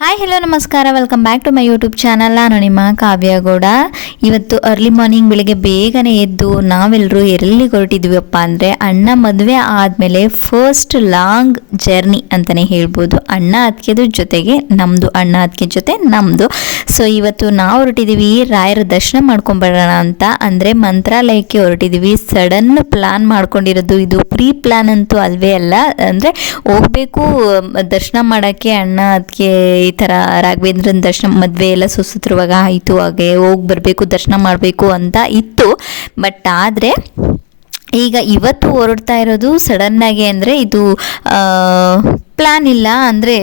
Hi hello ನಮಸ್ಕಾರ, welcome back to my YouTube channel. ನಾನು ನಿಮ್ಮ ಕಾವ್ಯ ಗೌಡ. ಇವತ್ತು ಅರ್ಲಿ ಮಾರ್ನಿಂಗ್ ಬೆಳಿಗ್ಗೆ ಬೇಗನೆ ಎದ್ದು ನಾವೆಲ್ಲರೂ ಎಲ್ಲಿಗೆ ಹೊರಟಿದ್ವಿಪ್ಪ ಅಂದರೆ ಅಣ್ಣ ಮದುವೆ ಆದಮೇಲೆ ಫಸ್ಟ್ ಲಾಂಗ್ ಜರ್ನಿ ಅಂತಲೇ ಹೇಳ್ಬೋದು. ಅಣ್ಣ ಅತ್ತಿಗೆದು ಜೊತೆಗೆ ನಮ್ಮದು, ಅಣ್ಣ ಅತ್ತಿಗೆ ಜೊತೆ ನಮ್ಮದು. ಸೊ ಇವತ್ತು ನಾವು ಹೊರಟಿದ್ದೀವಿ ರಾಯರ ದರ್ಶನ ಮಾಡ್ಕೊಂಬರೋಣ ಅಂತ, ಅಂದರೆ ಮಂತ್ರಾಲಯಕ್ಕೆ ಹೊರಟಿದ್ದೀವಿ. ಸಡನ್ ಪ್ಲ್ಯಾನ್ ಮಾಡ್ಕೊಂಡಿರೋದು, ಇದು ಪ್ರೀ ಪ್ಲ್ಯಾನ್ ಅಂತೂ ಅಲ್ವೇ ಅಲ್ಲ. ಅಂದರೆ ಹೋಗಬೇಕು ದರ್ಶನ ಮಾಡೋಕ್ಕೆ, ಅಣ್ಣ ಅದಕ್ಕೆ ಈ ಥರ ರಾಘವೇಂದ್ರನ ದರ್ಶನ ಮದುವೆ ಎಲ್ಲ ಸುಸುತ್ತಿರುವಾಗ ಆಯಿತು, ಹಾಗೆ ಹೋಗಿ ಬರಬೇಕು ದರ್ಶನ ಮಾಡಬೇಕು ಅಂತ ಇತ್ತು. ಬಟ್ ಆದರೆ ಈಗ ಇವತ್ತು ಹೊರಡ್ತಾ ಇರೋದು ಸಡನ್ನಾಗಿ, ಅಂದರೆ ಇದು ಪ್ಲ್ಯಾನ್ ಇಲ್ಲ, ಅಂದರೆ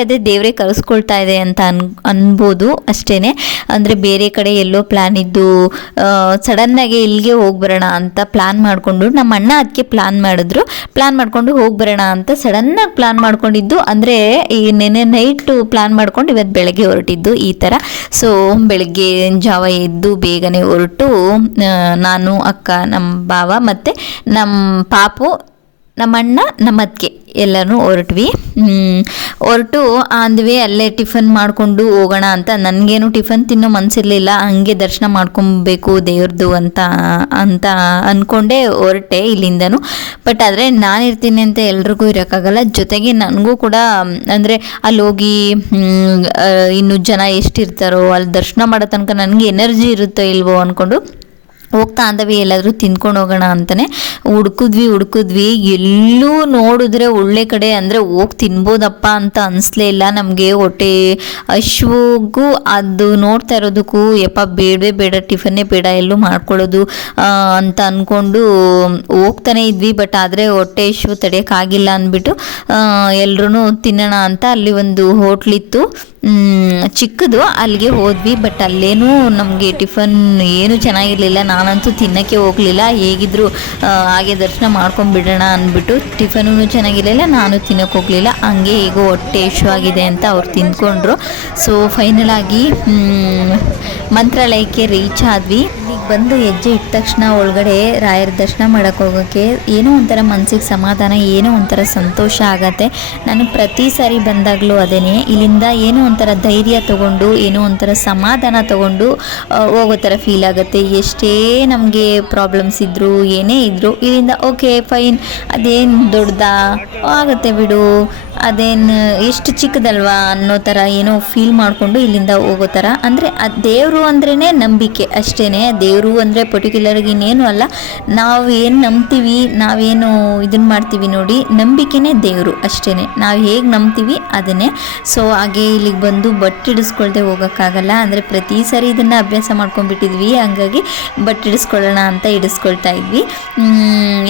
ಅದೇ ದೇವರೇ ಕರೆಸ್ಕೊಳ್ತಾ ಇದೆ ಅಂತ ಅನ್ಬೋದು ಅಷ್ಟೇ. ಅಂದರೆ ಬೇರೆ ಕಡೆ ಎಲ್ಲೋ ಪ್ಲ್ಯಾನ್ ಇದ್ದು ಸಡನ್ನಾಗಿ ಇಲ್ಲಿಗೆ ಹೋಗ್ಬರೋಣ ಅಂತ ಪ್ಲ್ಯಾನ್ ಮಾಡಿಕೊಂಡು ನಮ್ಮ ಅಣ್ಣ ಅದಕ್ಕೆ ಪ್ಲ್ಯಾನ್ ಮಾಡಿಕೊಂಡು ಹೋಗ್ಬರೋಣ ಅಂತ ಸಡನ್ನಾಗಿ ಪ್ಲ್ಯಾನ್ ಮಾಡ್ಕೊಂಡಿದ್ದು. ಅಂದರೆ ಈ ನೆನ್ನೆ ನೈಟು ಪ್ಲ್ಯಾನ್ ಮಾಡ್ಕೊಂಡು ಇವತ್ತು ಬೆಳಗ್ಗೆ ಹೊರಟಿದ್ದು ಈ ಥರ. ಸೊ ಬೆಳಗ್ಗೆ ಜಾವ ಎದ್ದು ಬೇಗನೆ ಹೊರಟು ನಾನು, ಅಕ್ಕ, ನಮ್ಮ ಭಾವ ಮತ್ತು ನಮ್ಮ ಪಾಪು, ನಮ್ಮ ಅಣ್ಣ, ನಮ್ಮ ಅತ್ತಿಗೆ ಎಲ್ಲರೂ ಹೊರಟು ಅಂದ್ವಿ ಅಲ್ಲೇ ಟಿಫನ್ ಮಾಡಿಕೊಂಡು ಹೋಗೋಣ ಅಂತ. ನನಗೇನು ಟಿಫನ್ ತಿನ್ನೋ ಮನಸ್ಸಿರಲಿಲ್ಲ, ಹಂಗೆ ದರ್ಶನ ಮಾಡ್ಕೊಬೇಕು ದೇವ್ರದ್ದು ಅಂತ ಅಂದ್ಕೊಂಡೆ ಹೊರಟೆ ಇಲ್ಲಿಂದನೂ. ಬಟ್ ಆದರೆ ನಾನಿರ್ತೀನಿ ಅಂತ ಎಲ್ರಿಗೂ ಇರೋಕ್ಕಾಗಲ್ಲ, ಜೊತೆಗೆ ನನಗೂ ಕೂಡ ಅಂದರೆ ಅಲ್ಲಿ ಹೋಗಿ ಇನ್ನು ಜನ ಎಷ್ಟಿರ್ತಾರೋ ಅಲ್ಲಿ ದರ್ಶನ ಮಾಡೋ ತನಕ ನನಗೆ ಎನರ್ಜಿ ಇರುತ್ತೋ ಇಲ್ವೋ ಅಂದ್ಕೊಂಡು ಹೋಗ್ತಾ ಅಂದವಿ ಎಲ್ಲಾದರೂ ತಿನ್ಕೊಂಡು ಹೋಗೋಣ ಅಂತಲೇ ಹುಡುಕಿದ್ವಿ. ಎಲ್ಲೂ ನೋಡಿದ್ರೆ ಒಳ್ಳೆ ಕಡೆ ಅಂದರೆ ಹೋಗಿ ತಿನ್ಬೋದಪ್ಪ ಅಂತ ಅನಿಸ್ಲೇ ಇಲ್ಲ ನಮಗೆ. ಹೊಟ್ಟೆ ಹಶ್ವಿಗೂ ಅದು ನೋಡ್ತಾ ಇರೋದಕ್ಕೂ ಯಪ್ಪ ಬೇಡವೇ ಬೇಡ, ಟಿಫನ್ನೇ ಬೇಡ, ಎಲ್ಲೂ ಮಾಡ್ಕೊಳ್ಳೋದು ಅಂತ ಅಂದ್ಕೊಂಡು ಹೋಗ್ತಾನೆ ಇದ್ವಿ. ಬಟ್ ಆದರೆ ಹೊಟ್ಟೆ ಹಶ್ವು ತಡೆಯೋಕ್ಕಾಗಿಲ್ಲ ಅಂದ್ಬಿಟ್ಟು ಎಲ್ಲರೂ ತಿನ್ನೋಣ ಅಂತ ಅಲ್ಲಿ ಒಂದು ಹೋಟ್ಲಿತ್ತು ಚಿಕ್ಕದು, ಅಲ್ಲಿಗೆ ಹೋದ್ವಿ. ಬಟ್ ಅಲ್ಲೇನೂ ನಮಗೆ ಟಿಫನ್ ಏನು ಚೆನ್ನಾಗಿರಲಿಲ್ಲ. ನಾನಂತೂ ತಿನ್ನೋಕ್ಕೆ ಹೋಗಲಿಲ್ಲ, ಹೇಗಿದ್ರು ಹಾಗೆ ದರ್ಶನ ಮಾಡ್ಕೊಂಡ್ಬಿಡೋಣ ಅಂದ್ಬಿಟ್ಟು. ಟಿಫನೂ ಚೆನ್ನಾಗಿರಲಿಲ್ಲ, ನಾನು ತಿನ್ನೋಕೆ ಹೋಗಲಿಲ್ಲ. ಹಂಗೆ ಹೇಗೋ ಹೊಟ್ಟೆ ಆಗಿದೆ ಅಂತ ಅವ್ರು ತಿಂದ್ಕೊಂಡ್ರು. ಸೊ ಫೈನಲ್ ಆಗಿ ಮಂತ್ರಾಲಯಕ್ಕೆ ರೀಚ್ ಆದ್ವಿ. ಇಲ್ಲಿಗೆ ಬಂದು ಹೆಜ್ಜೆ ಇಟ್ಟ ತಕ್ಷಣ ಒಳಗಡೆ ರಾಯರ ದರ್ಶನ ಮಾಡೋಕ್ಕೆ ಹೋಗೋಕ್ಕೆ ಏನೋ ಒಂಥರ ಮನಸ್ಸಿಗೆ ಸಮಾಧಾನ, ಏನೋ ಒಂಥರ ಸಂತೋಷ ಆಗತ್ತೆ. ನಾನು ಪ್ರತಿ ಸಾರಿ ಬಂದಾಗಲೂ ಅದೇನೆ, ಇಲ್ಲಿಂದ ಏನೋ ಒಂಥರ ಧೈರ್ಯ ತೊಗೊಂಡು, ಏನೋ ಒಂಥರ ಸಮಾಧಾನ ತೊಗೊಂಡು ಹೋಗೋ ಥರ ಫೀಲ್ ಆಗುತ್ತೆ. ಎಷ್ಟೇ ನಮಗೆ ಪ್ರಾಬ್ಲಮ್ಸ್ ಇದ್ದರೂ ಏನೇ ಇದ್ದರೂ ಇಲ್ಲಿಂದ ಓಕೆ ಫೈನ್, ಅದೇನು ದೊಡ್ಡದಾ ಆಗುತ್ತೆ ಬಿಡು, ಅದೇನು ಎಷ್ಟು ಚಿಕ್ಕದಲ್ವಾ ಅನ್ನೋ ಥರ ಏನೋ ಫೀಲ್ ಮಾಡಿಕೊಂಡು ಇಲ್ಲಿಂದ ಹೋಗೋ ಥರ. ಅಂದರೆ ದೇವರು ಅಂದ್ರೇ ನಂಬಿಕೆ ಅಷ್ಟೇ. ದೇವರು ಅಂದರೆ ಪರ್ಟಿಕ್ಯುಲರಾಗಿ ಇನ್ನೇನು ಅಲ್ಲ, ನಾವು ಏನು ನಂಬ್ತೀವಿ, ನಾವೇನು ಇದನ್ನು ಮಾಡ್ತೀವಿ ನೋಡಿ, ನಂಬಿಕೆನೇ ದೇವರು ಅಷ್ಟೇ. ನಾವು ಹೇಗೆ ನಂಬ್ತೀವಿ ಅದನ್ನೇ. ಸೊ ಹಾಗೆ ಇಲ್ಲಿಗೆ ಬಂದು ಬಟ್ಟೆ ಹಿಡಿಸ್ಕೊಳ್ದೆ ಹೋಗೋಕ್ಕಾಗಲ್ಲ, ಅಂದರೆ ಪ್ರತಿ ಸಾರಿ ಇದನ್ನು ಅಭ್ಯಾಸ ಮಾಡ್ಕೊಂಡ್ಬಿಟ್ಟಿದ್ವಿ. ಹಂಗಾಗಿ ಬಟ್ಟೆ ಹಿಡಿಸ್ಕೊಳ್ಳೋಣ ಅಂತ ಹಿಡಿಸ್ಕೊಳ್ತಾ ಇದ್ವಿ.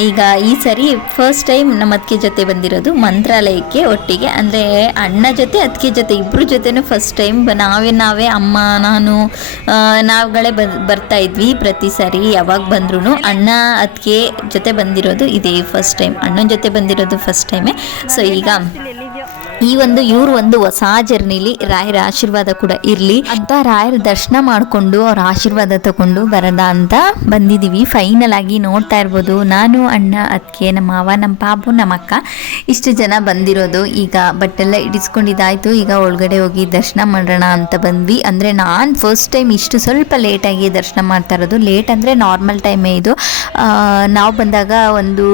ಈಗ ಈ ಸರಿ ಫಸ್ಟ್ ಟೈಮ್ ನಮ್ಮ ಅತ್ತಿಗೆ ಜೊತೆ ಬಂದಿರೋದು ಮಂತ್ರಾಲಯಕ್ಕೆ ಒಟ್ಟಿಗೆ, ಅಂದರೆ ಅಣ್ಣ ಜೊತೆ ಅತ್ತಿಗೆ ಜೊತೆ ಇಬ್ಬರು ಜೊತೆನೂ ಫಸ್ಟ್ ಟೈಮ್ ನಾವೇ ಅಮ್ಮ ನಾನು ನಾವುಗಳೇ ಬರ್ತಾ ಇದ್ವಿ ಪ್ರತಿ ಸಾರಿ. ಯಾವಾಗ ಬಂದ್ರೂ ಅಣ್ಣ ಅತ್ತಿಗೆ ಜೊತೆ ಬಂದಿರೋದು ಇದೇ ಫಸ್ಟ್ ಟೈಮ್, ಅಣ್ಣನ ಜೊತೆ ಬಂದಿರೋದು ಫಸ್ಟ್ ಟೈಮೇ. ಸೊ ಈಗ ಇವರು ಒಂದು ಹೊಸ ಜರ್ನಿಲಿ ರಾಯರ ಆಶೀರ್ವಾದ ಕೂಡ ಇರಲಿ ಅಂತ ರಾಯರ ದರ್ಶನ ಮಾಡಿಕೊಂಡು ಅವ್ರ ಆಶೀರ್ವಾದ ತಗೊಂಡು ಬರೋದ ಅಂತ ಬಂದಿದ್ದೀವಿ. ಫೈನಲ್ ಆಗಿ ನೋಡ್ತಾ ಇರ್ಬೋದು, ನಾನು, ಅಣ್ಣ, ಅತ್ತಿಗೆ, ನಮ್ಮ ಮಾವ, ನಮ್ಮ ಪಾಪು, ನಮ್ಮ ಅಕ್ಕ ಇಷ್ಟು ಜನ ಬಂದಿರೋದು. ಈಗ ಬಟ್ಟೆಲ್ಲ ಇಡಿಸ್ಕೊಂಡಿದ್ದಾಯಿತು, ಈಗ ಒಳಗಡೆ ಹೋಗಿ ದರ್ಶನ ಮಾಡೋಣ ಅಂತ ಬಂದ್ವಿ. ಅಂದರೆ ನಾನು ಫಸ್ಟ್ ಟೈಮ್ ಇಷ್ಟು ಸ್ವಲ್ಪ ಲೇಟಾಗಿ ದರ್ಶನ ಮಾಡ್ತಾ ಇರೋದು. ಲೇಟ್ ಅಂದರೆ ನಾರ್ಮಲ್ ಟೈಮೇ ಇದು. ನಾವು ಬಂದಾಗ ಒಂದು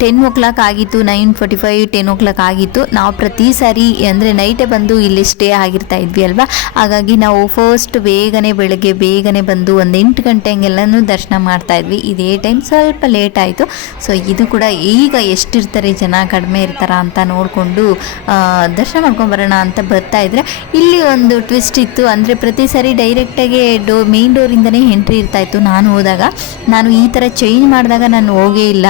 10 o'clock ಆಗಿತ್ತು, 9:45 10 o'clock ಆಗಿತ್ತು. ನಾವು ಪ್ರತಿ ಸಾರಿ ಅಂದರೆ ನೈಟೇ ಬಂದು ಇಲ್ಲಿ ಸ್ಟೇ ಆಗಿರ್ತಾ ಇದ್ವಿ ಅಲ್ವಾ, ಹಾಗಾಗಿ ನಾವು ಫಸ್ಟ್ ಬೆಳಗ್ಗೆ ಬೇಗನೆ ಬಂದು ಒಂದು 8 ಗಂಟೆ ಹಂಗೆಲ್ಲನೂ ದರ್ಶನ ಮಾಡ್ತಾ ಇದ್ವಿ. ಇದೇ ಟೈಮ್ ಸ್ವಲ್ಪ ಲೇಟ್ ಆಯಿತು. ಸೊ ಇದು ಕೂಡ ಈಗ ಎಷ್ಟಿರ್ತಾರೆ ಜನ, ಕಡಿಮೆ ಇರ್ತಾರ ಅಂತ ನೋಡಿಕೊಂಡು ದರ್ಶನ ಮಾಡ್ಕೊಂಬರೋಣ ಅಂತ ಬರ್ತಾ ಇದ್ರೆ ಇಲ್ಲಿ ಒಂದು ಟ್ವಿಸ್ಟ್ ಇತ್ತು. ಅಂದರೆ ಪ್ರತಿ ಸಾರಿ ಡೈರೆಕ್ಟಾಗಿ ಮೇನ್ ಡೋರಿಂದನೇ ಎಂಟ್ರಿ ಇರ್ತಾಯಿತ್ತು. ನಾನು ಈ ಥರ ಚೇಂಜ್ ಮಾಡಿದಾಗ ನಾನು ಹೋಗೇ ಇಲ್ಲ.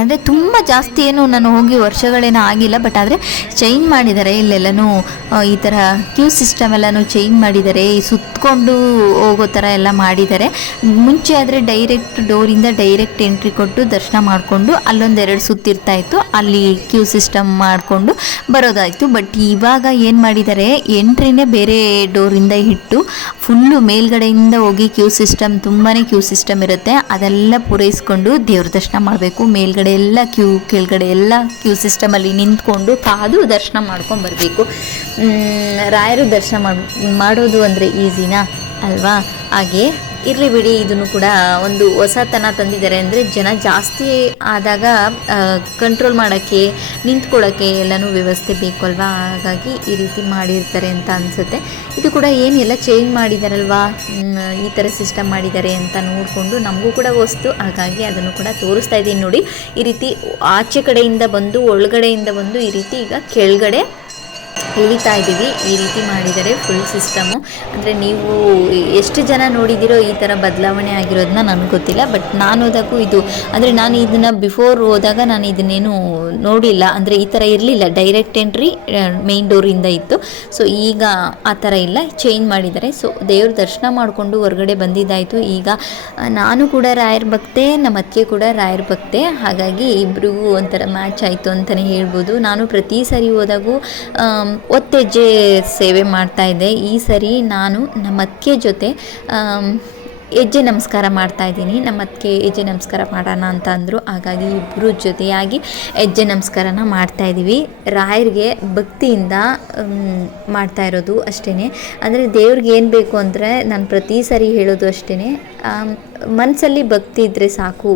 ಅಂದರೆ ತುಂಬ ಜಾಸ್ತಿ ಏನು ನಾನು ಹೋಗಿ ವರ್ಷಗಳೇನೂ ಆಗಿಲ್ಲ. ಬಟ್ ಆದರೆ ಚೇಂಜ್ ಮಾಡಿದ್ದಾರೆ ಇಲ್ಲೆಲ್ಲನೂ, ಈ ಥರ ಕ್ಯೂ ಸಿಸ್ಟಮ್ ಎಲ್ಲನೂ ಚೇಂಜ್ ಮಾಡಿದ್ದಾರೆ, ಸುತ್ತಕೊಂಡು ಹೋಗೋ ಥರ ಎಲ್ಲ ಮಾಡಿದ್ದಾರೆ. ಮುಂಚೆ ಆದರೆ ಡೈರೆಕ್ಟ್ ಡೋರಿಂದ ಡೈರೆಕ್ಟ್ ಎಂಟ್ರಿ ಕೊಟ್ಟು ದರ್ಶನ ಮಾಡಿಕೊಂಡು ಅಲ್ಲೊಂದೆರಡು ಸುತ್ತಿರ್ತಾಯಿತ್ತು, ಅಲ್ಲಿ ಕ್ಯೂ ಸಿಸ್ಟಮ್ ಮಾಡಿಕೊಂಡು ಬರೋದಾಯಿತು. ಬಟ್ ಇವಾಗ ಏನು ಮಾಡಿದ್ದಾರೆ, ಎಂಟ್ರಿನೇ ಬೇರೆ ಡೋರಿಂದ ಇಟ್ಟು ಫುಲ್ಲು ಮೇಲ್ಗಡೆಯಿಂದ ಹೋಗಿ ಕ್ಯೂ ಸಿಸ್ಟಮ್, ತುಂಬಾ ಕ್ಯೂ ಸಿಸ್ಟಮ್ ಇರುತ್ತೆ, ಅದೆಲ್ಲ ಪೂರೈಸ್ಕೊಂಡು ದೇವ್ರ ದರ್ಶನ ಮಾಡಬೇಕು. ಮೇಲ್ಗಡೆ ಮೇಲ್ಗಡೆ ಎಲ್ಲ ಕ್ಯೂ, ಕೆಳಗಡೆ ಎಲ್ಲ ಕ್ಯೂ ಸಿಸ್ಟಮಲ್ಲಿ ನಿಂತ್ಕೊಂಡು ಕಾದು ದರ್ಶನ ಮಾಡ್ಕೊಂಡು ಬರಬೇಕು. ರಾಯರು ದರ್ಶನ ಮಾಡೋದು ಅಂದರೆ ಈಸಿನಾ ಅಲ್ವಾ? ಹಾಗೆ ಇರಲಿ ಬಿಡಿ, ಇದನ್ನು ಕೂಡ ಒಂದು ಹೊಸತನ ತಂದಿದ್ದಾರೆ. ಅಂದರೆ ಜನ ಜಾಸ್ತಿ ಆದಾಗ ಕಂಟ್ರೋಲ್ ಮಾಡೋಕ್ಕೆ, ನಿಂತ್ಕೊಳ್ಳೋಕ್ಕೆ ಎಲ್ಲನೂ ವ್ಯವಸ್ಥೆ ಬೇಕು ಅಲ್ವಾ, ಹಾಗಾಗಿ ಈ ರೀತಿ ಮಾಡಿರ್ತಾರೆ ಅಂತ ಅನಿಸುತ್ತೆ. ಇದು ಕೂಡ ಏನೆಲ್ಲ ಚೇಂಜ್ ಮಾಡಿದಾರಲ್ವಾ, ಈ ಥರ ಸಿಸ್ಟಮ್ ಮಾಡಿದ್ದಾರೆ ಅಂತ ನೋಡಿಕೊಂಡು ನಮಗೂ ಕೂಡ ವಸ್ತು, ಹಾಗಾಗಿ ಅದನ್ನು ಕೂಡ ತೋರಿಸ್ತಾ ಇದ್ದೀನಿ ನೋಡಿ. ಈ ರೀತಿ ಆಚೆ ಕಡೆಯಿಂದ ಬಂದು ಒಳಗಡೆಯಿಂದ ಬಂದು ಈ ರೀತಿ ಈಗ ಕೆಳಗಡೆ ಇಳಿತಾ ಇದ್ದೀವಿ. ಈ ರೀತಿ ಮಾಡಿದ್ದಾರೆ ಫುಲ್ ಸಿಸ್ಟಮು. ಅಂದರೆ ನೀವು ಎಷ್ಟು ಜನ ನೋಡಿದ್ದೀರೋ ಈ ಥರ ಬದಲಾವಣೆ ಆಗಿರೋದನ್ನ ನನಗೆ ಗೊತ್ತಿಲ್ಲ, ಬಟ್ ನಾನು ಹೋದಾಗೂ ಇದು, ಅಂದರೆ ನಾನು ಇದನ್ನು ಬಿಫೋರ್ ಹೋದಾಗ ನಾನು ಇದನ್ನೇನು ನೋಡಿಲ್ಲ. ಅಂದರೆ ಈ ಥರ ಇರಲಿಲ್ಲ, ಡೈರೆಕ್ಟ್ ಎಂಟ್ರಿ ಮೇಯ್ನ್ ಡೋರಿಂದ ಇತ್ತು. ಸೊ ಈಗ ಆ ಥರ ಇಲ್ಲ, ಚೇಂಜ್ ಮಾಡಿದ್ದಾರೆ. ಸೊ ದೇವ್ರ ದರ್ಶನ ಮಾಡಿಕೊಂಡು ಹೊರಗಡೆ ಬಂದಿದ್ದಾಯಿತು. ಈಗ ನಾನು ಕೂಡ ರಾಯರ ಭಕ್ತೆ, ನಮ್ಮ ಅತ್ತಿಗೆ ಕೂಡ ರಾಯರ ಭಕ್ತೆ, ಹಾಗಾಗಿ ಇಬ್ಬರಿಗೂ ಒಂಥರ ಮ್ಯಾಚ್ ಆಯಿತು ಅಂತಲೇ ಹೇಳ್ಬೋದು. ನಾನು ಪ್ರತಿ ಸರಿ ಹೋದಾಗೂ ಒತ್ತೆಜ್ಜೆ ಸೇವೆ ಮಾಡ್ತಾಯಿದ್ದೆ. ಈ ಸರಿ ನಾನು ನಮ್ಮ ಅತ್ತಿಗೆ ಜೊತೆ ಹೆಜ್ಜೆ ನಮಸ್ಕಾರ ಮಾಡ್ತಾಯಿದ್ದೀನಿ. ನಮ್ಮ ಅತ್ತಿಗೆ ಹೆಜ್ಜೆ ನಮಸ್ಕಾರ ಮಾಡೋಣ ಅಂತ ಅಂದರು, ಹಾಗಾಗಿ ಇಬ್ಬರು ಜೊತೆಯಾಗಿ ಹೆಜ್ಜೆ ನಮಸ್ಕಾರನ ಮಾಡ್ತಾಯಿದ್ದೀವಿ. ರಾಯರಿಗೆ ಭಕ್ತಿಯಿಂದ ಮಾಡ್ತಾ ಇರೋದು ಅಷ್ಟೇ. ಅಂದರೆ ದೇವ್ರಿಗೆ ಏನು ಬೇಕು ಅಂದರೆ ನಾನು ಪ್ರತಿ ಸರಿ ಹೇಳೋದು ಅಷ್ಟೇ, ಮನಸ್ಸಲ್ಲಿ ಭಕ್ತಿ ಇದ್ದರೆ ಸಾಕು,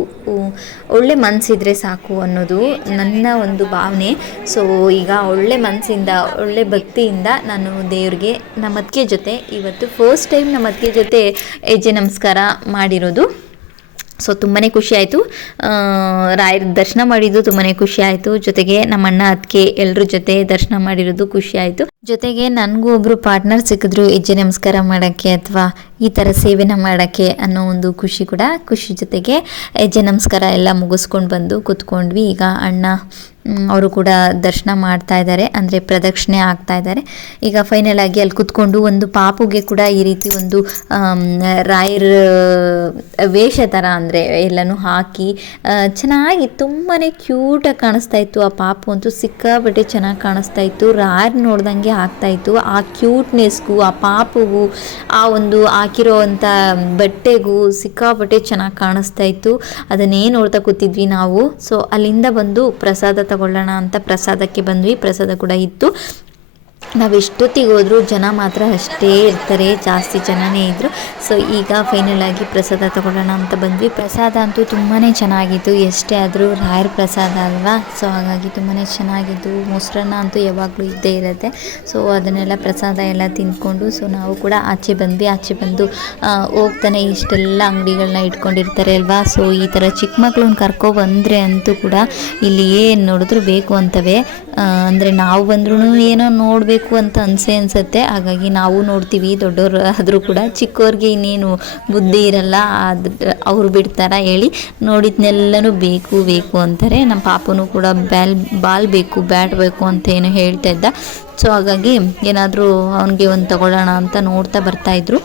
ಒಳ್ಳೆ ಮನಸ್ಸಿದ್ರೆ ಸಾಕು ಅನ್ನೋದು ನನ್ನ ಒಂದು ಭಾವನೆ. ಸೊ ಈಗ ಒಳ್ಳೆ ಮನಸ್ಸಿಂದ, ಒಳ್ಳೆ ಭಕ್ತಿಯಿಂದ ನಾನು ದೇವ್ರಿಗೆ ನಮ್ಮ ಅತ್ತಿಗೆ ಜೊತೆ ಇವತ್ತು ಫಸ್ಟ್ ಟೈಮ್ ನಮ್ಮ ಅತ್ತಿಗೆ ಜೊತೆ ಹೆಜ್ಜೆ ನಮಸ್ಕಾರ ಮಾಡಿರೋದು. ಸೊ ತುಂಬಾ ಖುಷಿ ಆಯಿತು. ರಾಯರ ದರ್ಶನ ಮಾಡಿದ್ದು ತುಂಬಾ ಖುಷಿ ಆಯಿತು. ಜೊತೆಗೆ ನಮ್ಮ ಅಣ್ಣ ಅತ್ತಿಗೆ ಎಲ್ಲರ ಜೊತೆ ದರ್ಶನ ಮಾಡಿರೋದು ಖುಷಿ ಆಯಿತು. ಜೊತೆಗೆ ನನಗೂ ಒಬ್ಬರು ಪಾರ್ಟ್ನರ್ ಸಿಕ್ಕಿದ್ರು ಹೆಜ್ಜೆ ನಮಸ್ಕಾರ ಮಾಡೋಕ್ಕೆ ಅಥವಾ ಈ ಥರ ಸೇವೆನ ಮಾಡೋಕ್ಕೆ ಅನ್ನೋ ಒಂದು ಖುಷಿ ಕೂಡ. ಖುಷಿ ಜೊತೆಗೆ ಹೆಜ್ಜೆ ನಮಸ್ಕಾರ ಎಲ್ಲ ಮುಗಿಸ್ಕೊಂಡು ಬಂದು ಕೂತ್ಕೊಂಡ್ವಿ. ಈಗ ಅಣ್ಣ ಅವರು ಕೂಡ ದರ್ಶನ ಮಾಡ್ತಾ ಇದ್ದಾರೆ, ಅಂದರೆ ಪ್ರದಕ್ಷಿಣೆ ಆಗ್ತಾ ಇದ್ದಾರೆ. ಈಗ ಫೈನಲ್ ಆಗಿ ಅಲ್ಲಿ ಕೂತ್ಕೊಂಡು ಒಂದು ಪಾಪುಗೆ ಕೂಡ ಈ ರೀತಿ ಒಂದು ರಾಯರ ವೇಷ ಥರ ಅಂದರೆ ಎಲ್ಲನೂ ಹಾಕಿ ಚೆನ್ನಾಗಿ ತುಂಬಾ ಕ್ಯೂಟಾಗಿ ಕಾಣಿಸ್ತಾ ಇತ್ತು. ಆ ಪಾಪು ಅಂತೂ ಸಿಕ್ಕಾಪಟ್ಟೆ ಚೆನ್ನಾಗಿ ಕಾಣಿಸ್ತಾ ಇತ್ತು. ರಾಯರ್ ನೋಡ್ದಂಗೆ ಆಗ್ತಾಯಿತ್ತು. ಆ ಕ್ಯೂಟ್ನೆಸ್ಗೂ ಆ ಪಾಪುಗೂ ಆ ಒಂದು ಹಾಕಿರೋ ಅಂಥ ಬಟ್ಟೆಗೂ ಸಿಕ್ಕಾಪಟ್ಟೆ ಚೆನ್ನಾಗಿ ಕಾಣಿಸ್ತಾ ಇತ್ತು. ಅದನ್ನೇ ನೋಡ್ತಾ ಕೂತಿದ್ವಿ ನಾವು. ಸೊ ಅಲ್ಲಿಂದ ಬಂದು ಪ್ರಸಾದ ತಗೊಳ್ಳೋಣ ಅಂತ ಪ್ರಸಾದಕ್ಕೆ ಬಂದ್ವಿ. ಪ್ರಸಾದ ಕೂಡ ಇತ್ತು. ನಾವು ಎಷ್ಟೊತ್ತಿಗೆ ಹೋದರೂ ಜನ ಮಾತ್ರ ಅಷ್ಟೇ ಇರ್ತಾರೆ, ಜಾಸ್ತಿ ಜನನೇ ಇದ್ದರು. ಸೊ ಈಗ ಫೈನಲ್ ಆಗಿ ಪ್ರಸಾದ ತಗೊಳ್ಳೋಣ ಅಂತ ಬಂದ್ವಿ. ಪ್ರಸಾದ ಅಂತೂ ತುಂಬಾ ಚೆನ್ನಾಗಿತ್ತು, ಎಷ್ಟೇ ಆದರೂ ರಾಯರ ಪ್ರಸಾದ ಅಲ್ವಾ. ಸೊ ಹಾಗಾಗಿ ತುಂಬಾ ಚೆನ್ನಾಗಿತ್ತು. ಮೊಸರನ್ನ ಅಂತೂ ಯಾವಾಗಲೂ ಇದ್ದೇ ಇರುತ್ತೆ. ಸೊ ಅದನ್ನೆಲ್ಲ ಪ್ರಸಾದ ಎಲ್ಲ ತಿಂದ್ಕೊಂಡು ಸೊ ನಾವು ಕೂಡ ಆಚೆ ಬಂದ್ವಿ. ಆಚೆ ಬಂದು ಹೋಗ್ತಾನೆ ಇಷ್ಟೆಲ್ಲ ಅಂಗಡಿಗಳನ್ನ ಇಟ್ಕೊಂಡಿರ್ತಾರೆ ಅಲ್ವಾ. ಸೊ ಈ ಥರ ಚಿಕ್ಕ ಮಕ್ಕಳನ್ನ ಕರ್ಕೊಬಂದರೆ ಅಂತೂ ಕೂಡ ಇಲ್ಲಿ ಏನು ನೋಡಿದ್ರು ಬೇಕು ಅಂತವೆ. ಅಂದರೆ ನಾವು ಬಂದ್ರೂ ಏನೋ ನೋಡಬೇಕು ಅಂತ ಅನ್ಸುತ್ತೆ. ಹಾಗಾಗಿ ನಾವು ನೋಡ್ತೀವಿ, ದೊಡ್ಡವರು ಆದರೂ ಕೂಡ. ಚಿಕ್ಕವ್ರಿಗೆ ಇನ್ನೇನು ಬುದ್ಧಿ ಇರಲ್ಲ, ಅವ್ರು ಬಿಡ್ತಾರ ಹೇಳಿ, ನೋಡಿದ್ನೆಲ್ಲನೂ ಬೇಕು ಅಂತಾರೆ. ನಮ್ಮ ಪಾಪನೂ ಕೂಡ ಬಾಲ್ ಬೇಕು, ಬ್ಯಾಟ್ ಬೇಕು ಅಂತ ಏನೋ ಹೇಳ್ತಾ ಇದ್ದ. ಸೊ ಹಾಗಾಗಿ ಏನಾದರೂ ಅವನಿಗೆ ಒಂದು ತಗೊಳ್ಳೋಣ ಅಂತ ನೋಡ್ತಾ ಬರ್ತಾಯಿದ್ರು.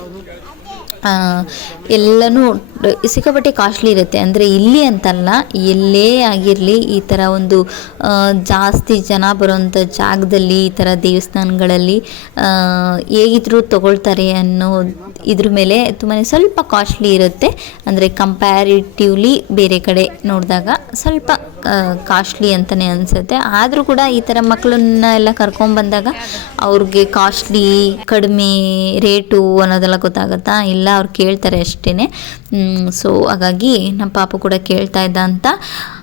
ಎಲ್ಲನೂ ಸಿಕ್ಕಾಪಟ್ಟೆ ಕಾಸ್ಟ್ಲಿ ಇರುತ್ತೆ. ಅಂದರೆ ಇಲ್ಲಿ ಅಂತಲ್ಲ, ಎಲ್ಲೇ ಆಗಿರಲಿ ಈ ಥರ ಒಂದು ಜಾಸ್ತಿ ಜನ ಬರೋವಂಥ ಜಾಗದಲ್ಲಿ ಈ ಥರ ದೇವಸ್ಥಾನಗಳಲ್ಲಿ ಹೇಗಿದ್ರೂ ತೊಗೊಳ್ತಾರೆ ಅನ್ನೋ ಇದ್ರ ಮೇಲೆ ತುಂಬಾ ಸ್ವಲ್ಪ ಕಾಸ್ಟ್ಲಿ ಇರುತ್ತೆ. ಅಂದರೆ ಕಂಪ್ಯಾರಿಟಿವ್ಲಿ ಬೇರೆ ಕಡೆ ನೋಡಿದಾಗ ಸ್ವಲ್ಪ ಕಾಸ್ಟ್ಲಿ ಅಂತಲೇ ಅನಿಸುತ್ತೆ. ಆದರೂ ಕೂಡ ಈ ಥರ ಮಕ್ಕಳನ್ನ ಎಲ್ಲ ಕರ್ಕೊಂಬಂದಾಗ ಅವ್ರಿಗೆ ಕಾಸ್ಟ್ಲಿ ಕಡಿಮೆ ರೇಟು ಅನ್ನೋದೆಲ್ಲ ಗೊತ್ತಾಗುತ್ತಾ? ಇಲ್ಲ, ಅವ್ರು ಕೇಳ್ತಾರೆ ಅಷ್ಟೇ. ಸೊ ಹಾಗಾಗಿ ನಮ್ಮ ಪಾಪು ಕೂಡ ಕೇಳ್ತಾ ಇದ್ದ ಅಂತ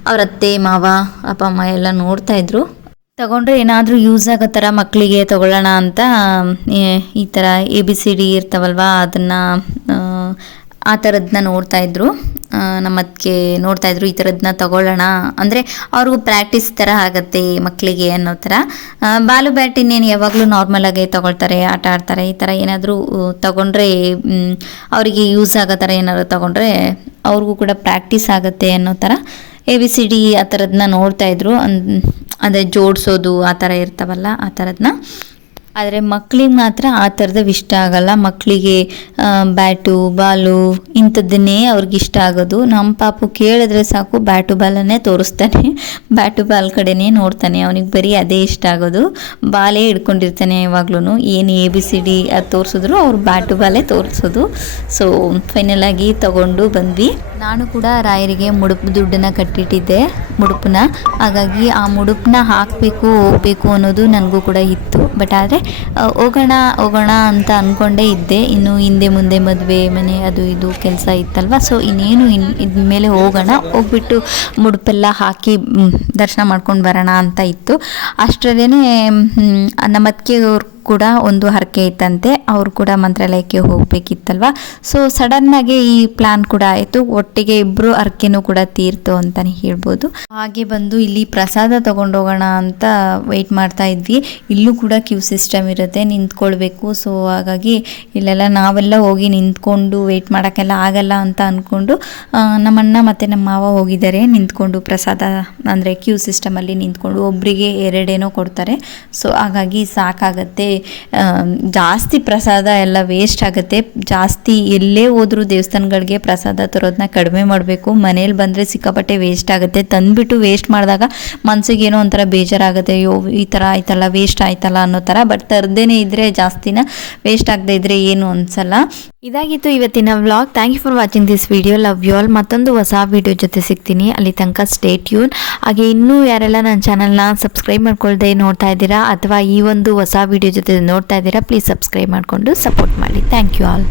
ಅವ್ರ ಅತ್ತೆ ಮಾವ ಅಪ್ಪ ಅಮ್ಮ ಎಲ್ಲ ನೋಡ್ತಾಯಿದ್ರು. ತಗೊಂಡ್ರೆ ಏನಾದರೂ ಯೂಸ್ ಆಗೋ ಥರ ಮಕ್ಕಳಿಗೆ ತೊಗೊಳ್ಳೋಣ ಅಂತ ಈ ಥರ ABCD ಇರ್ತಾವಲ್ವ, ಅದನ್ನು ಆ ಥರದನ್ನ ನೋಡ್ತಾಯಿದ್ರು. ನಮ್ಮ ಅದಕ್ಕೆ ನೋಡ್ತಾಯಿದ್ರು ಈ ಥರದನ್ನ ತೊಗೊಳ್ಳೋಣ ಅಂದರೆ ಅವ್ರಿಗೂ ಪ್ರಾಕ್ಟೀಸ್ ಥರ ಆಗುತ್ತೆ ಮಕ್ಕಳಿಗೆ ಅನ್ನೋ ಥರ. ಬಾಲು ಬ್ಯಾಟ್ ಇನ್ನೇನು ಯಾವಾಗಲೂ ನಾರ್ಮಲಾಗೆ ತೊಗೊಳ್ತಾರೆ, ಆಟ ಆಡ್ತಾರೆ. ಈ ಥರ ಏನಾದರೂ ತೊಗೊಂಡ್ರೆ ಅವರಿಗೆ ಯೂಸ್ ಆಗೋ ಥರ ಏನಾದರೂ ತೊಗೊಂಡ್ರೆ ಅವ್ರಿಗೂ ಕೂಡ ಪ್ರಾಕ್ಟೀಸ್ ಆಗುತ್ತೆ ಅನ್ನೋ ಥರ ABCD ಆ ಥರದನ್ನ ನೋಡ್ತಾಯಿದ್ರು. ಅಂದರೆ ಜೋಡಿಸೋದು ಆ ಥರ ಇರ್ತಾವಲ್ಲ, ಆ ಥರದನ್ನ ಆದರೆ ಮಕ್ಕಳಿಗೆ ಮಾತ್ರ ಆ ಥರದ್ದು ಇಷ್ಟ ಆಗಲ್ಲ. ಮಕ್ಕಳಿಗೆ ಬ್ಯಾಟು ಬಾಲು ಇಂಥದ್ದನ್ನೇ ಅವ್ರಿಗೆ ಇಷ್ಟ ಆಗೋದು. ನಮ್ಮ ಪಾಪು ಕೇಳಿದ್ರೆ ಸಾಕು ಬ್ಯಾಟು ಬಾಲನ್ನೇ ತೋರಿಸ್ತಾನೆ, ಬ್ಯಾಟು ಬಾಲ್ ಕಡೆನೇ ನೋಡ್ತಾನೆ. ಅವನಿಗೆ ಬರೀ ಅದೇ ಇಷ್ಟ ಆಗೋದು, ಬಾಲೇ ಹಿಡ್ಕೊಂಡಿರ್ತಾನೆ ಯಾವಾಗ್ಲೂ. ಏನು ABCD ಅದು ತೋರಿಸಿದ್ರು ಅವ್ರು ಬ್ಯಾಟು ಬಾಲೇ ತೋರಿಸೋದು. ಸೊ ಫೈನಲ್ ಆಗಿ ತಗೊಂಡು ಬಂದ್ವಿ. ನಾನು ಕೂಡ ರಾಯರಿಗೆ ಮುಡುಪು ದುಡ್ಡನ್ನ ಕಟ್ಟಿಟ್ಟಿದ್ದೆ, ಮುಡುಪನ್ನ. ಹಾಗಾಗಿ ಆ ಮುಡುಪನ್ನ ಹಾಕಬೇಕು ಹೋಗಬೇಕು ಅನ್ನೋದು ನನಗೂ ಕೂಡ ಇತ್ತು. ಬಟ್ ಆದರೆ ಹೋಗೋಣ ಅಂತ ಅಂದ್ಕೊಂಡೇ ಇದ್ದೆ. ಇನ್ನು ಹಿಂದೆ ಮುಂದೆ ಮದುವೆ ಮನೆ ಅದು ಇದು ಕೆಲಸ ಇತ್ತಲ್ವ. ಸೊ ಇನ್ನೇನು ಇದ್ಮೇಲೆ ಹೋಗ್ಬಿಟ್ಟು ಮುಡುಪೆಲ್ಲ ಹಾಕಿ ದರ್ಶನ ಮಾಡ್ಕೊಂಡು ಬರೋಣ ಅಂತ ಇತ್ತು. ಅಷ್ಟರಲ್ಲೇ ನಮ್ಮ ಅತ್ತಿಗೆಯವ್ರು ಕೂಡ ಒಂದು ಹರಕೆ ಇತ್ತಂತೆ, ಅವರು ಕೂಡ ಮಂತ್ರಾಲಯಕ್ಕೆ ಹೋಗಬೇಕಿತ್ತಲ್ವ. ಸೊ ಸಡನ್ನಾಗಿ ಈ ಪ್ಲಾನ್ ಕೂಡ ಆಯಿತು. ಒಟ್ಟಿಗೆ ಇಬ್ಬರು ಹರಕೆನೂ ಕೂಡ ತೀರ್ತು ಅಂತಲೇ ಹೇಳ್ಬೋದು. ಹಾಗೆ ಬಂದು ಇಲ್ಲಿ ಪ್ರಸಾದ ತೊಗೊಂಡೋಗೋಣ ಅಂತ ವೆಯ್ಟ್ ಮಾಡ್ತಾ ಇದ್ವಿ. ಇಲ್ಲೂ ಕೂಡ ಕ್ಯೂ ಸಿಸ್ಟಮ್ ಇರುತ್ತೆ, ನಿಂತ್ಕೊಳ್ಬೇಕು. ಸೊ ಹಾಗಾಗಿ ಇಲ್ಲೆಲ್ಲ ನಾವೆಲ್ಲ ಹೋಗಿ ನಿಂತ್ಕೊಂಡು ವೆಯ್ಟ್ ಮಾಡೋಕ್ಕೆಲ್ಲ ಆಗಲ್ಲ ಅಂತ ಅಂದ್ಕೊಂಡು ನಮ್ಮಣ್ಣ ಮತ್ತು ನಮ್ಮ ಮಾವ ಹೋಗಿದ್ದಾರೆ. ನಿಂತ್ಕೊಂಡು ಪ್ರಸಾದ ಅಂದರೆ ಕ್ಯೂ ಸಿಸ್ಟಮಲ್ಲಿ ನಿಂತ್ಕೊಂಡು ಒಬ್ಬರಿಗೆ 2 ಕೊಡ್ತಾರೆ. ಸೊ ಹಾಗಾಗಿ ಸಾಕಾಗತ್ತೆ. ಜಾಸ್ತಿ ಪ್ರಸಾದ ಎಲ್ಲ ವೇಸ್ಟ್ ಆಗುತ್ತೆ. ಜಾಸ್ತಿ ಎಲ್ಲೇ ಹೋದ್ರೂ ದೇವಸ್ಥಾನಗಳಿಗೆ ಪ್ರಸಾದ ತರೋದನ್ನ ಕಡಿಮೆ ಮಾಡಬೇಕು. ಮನೇಲಿ ಬಂದರೆ ಸಿಕ್ಕಾಪಟ್ಟೆ ವೇಸ್ಟ್ ಆಗುತ್ತೆ. ತಂದುಬಿಟ್ಟು ವೇಸ್ಟ್ ಮಾಡಿದಾಗ ಮನಸ್ಸಿಗೆ ಏನೋ ಒಂಥರ ಬೇಜಾರಾಗುತ್ತೆ. ಅಯ್ಯೋ ಈ ಥರ ಆಯ್ತಲ್ಲ, ವೇಸ್ಟ್ ಆಯ್ತಲ್ಲ ಅನ್ನೋ ಥರ. ಬಟ್ ತರದೇನೆ ಇದ್ದರೆ ಜಾಸ್ತಿನ ವೇಸ್ಟ್ ಆಗದೆ ಇದ್ದರೆ ಏನು ಅನಿಸಲ್ಲ. ಇದಾಗಿತ್ತು ಇವತ್ತಿನ vlog. Thank you for watching this video. Love you all. ಮತ್ತೊಂದು ಹೊಸ ವಿಡಿಯೋ ಜೊತೆ ಸಿಗ್ತೀನಿ. ಅಲ್ಲಿ ತನಕ ಸ್ಟೇ ಟ್ಯೂನ್. ಹಾಗೆ ಇನ್ನೂ ಯಾರೆಲ್ಲ ನನ್ನ ಚಾನಲ್ನ ಸಬ್ಸ್ಕ್ರೈಬ್ ಮಾಡ್ಕೊಳ್ದೆ ನೋಡ್ತಾ ಇದ್ದೀರಾ ಅಥವಾ ಈ ಒಂದು ಹೊಸ ವಿಡಿಯೋ ಜೊತೆ ನೋಡ್ತಾ ಇದ್ದೀರಾ, ಪ್ಲೀಸ್ ಸಬ್ಸ್ಕ್ರೈಬ್ ಮಾಡಿಕೊಂಡು ಸಪೋರ್ಟ್ ಮಾಡಿ. Thank you all.